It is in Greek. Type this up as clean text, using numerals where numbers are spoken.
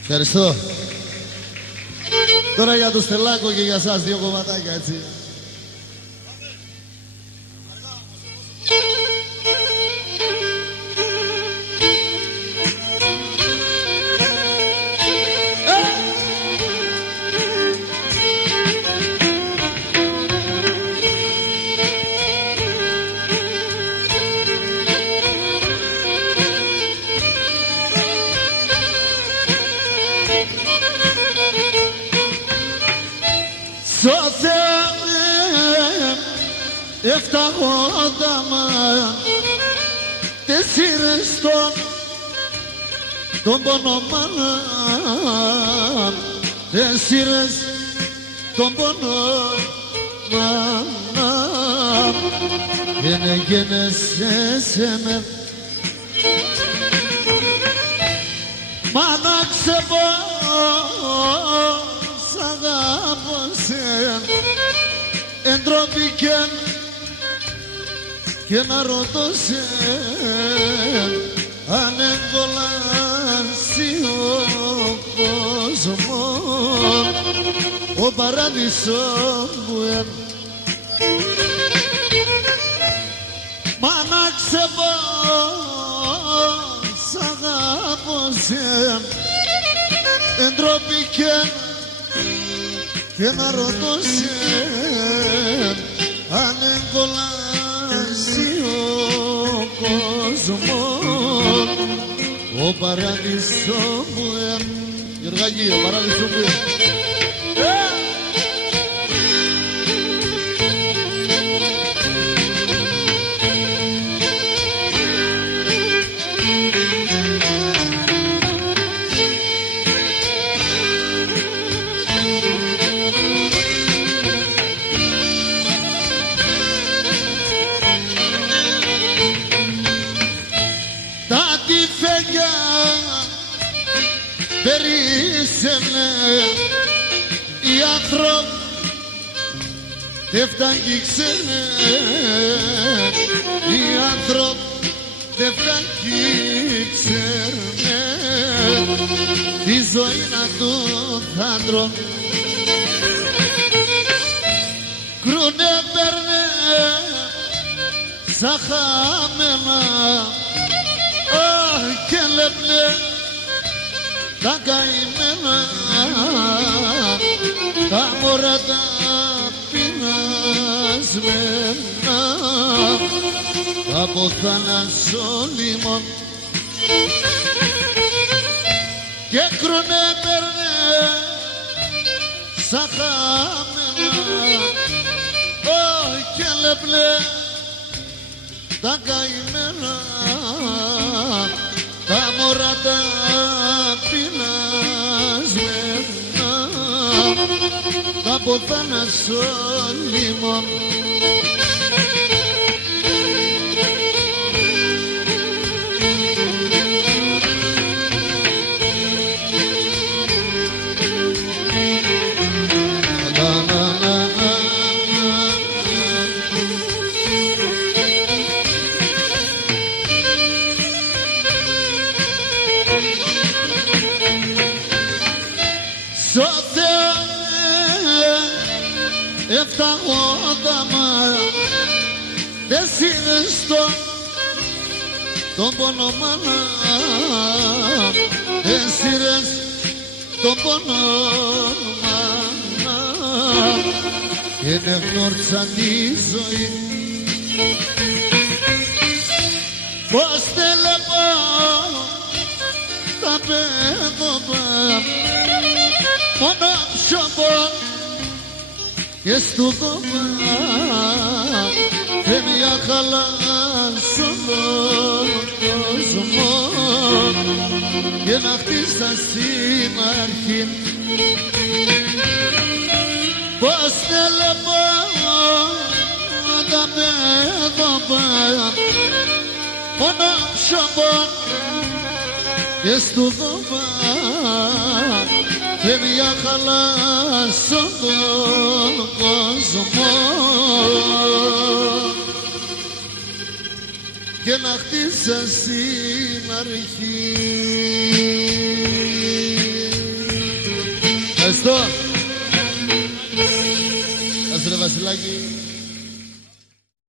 Ευχαριστώ. Τώρα για το Στελάκο και για σας δύο κομματάκια, έτσι. Τον πόνο μάνα, έσυρες τον πόνο μάνα, γένεσαι σε με. Μάνα ξεπώς αγάπωσε, εντροπήκεν και να ρωτώσε αν εγκολάσει ο κόσμος, ο παράδεισος μου. Μάνα ξεπώς αγάπωσε, εντροπήκεν και να ρωτώσε αν εγκολάσει ο κόσμος, ο παράδεισος μου. Γεωργάκη, ο παράδεισος μου. Οι άνθρωποι δεν φτάνει ξένε, οι άνθρωποι δεν φτάνει ξένε, τη ζωή να του θάντρων κρούνε παίρνε σαν χαμένα και λέπνε τα καημένα, τα μωρά τα πεινασμένα, από θάλασσο λίμον και κρούνε παίρνε σαν χαμένα και λέπνε τα καημένα, τα μωρά τα πεινασμένα, από θάλασσο λίμον. Δεν σύρες τον πόνο μάνα, δεν σύρες τον πόνο μάνα, και δεν γνώρισα τη ζωή. Πώς τελεπώ τα παιδόμα, μόνο ψωμόν και στου κόμμα και μια χαλάσσο κόσμο και να χτίσα στην αρχή. Πώς θέλεπω τα παιδόμα, μόνο ψωμόν και στου κόμμα και μια χαλάσσο κόσμο και να χτίσα στην αρχή. Ευχαριστώ. Ας ρε Βασιλάκη.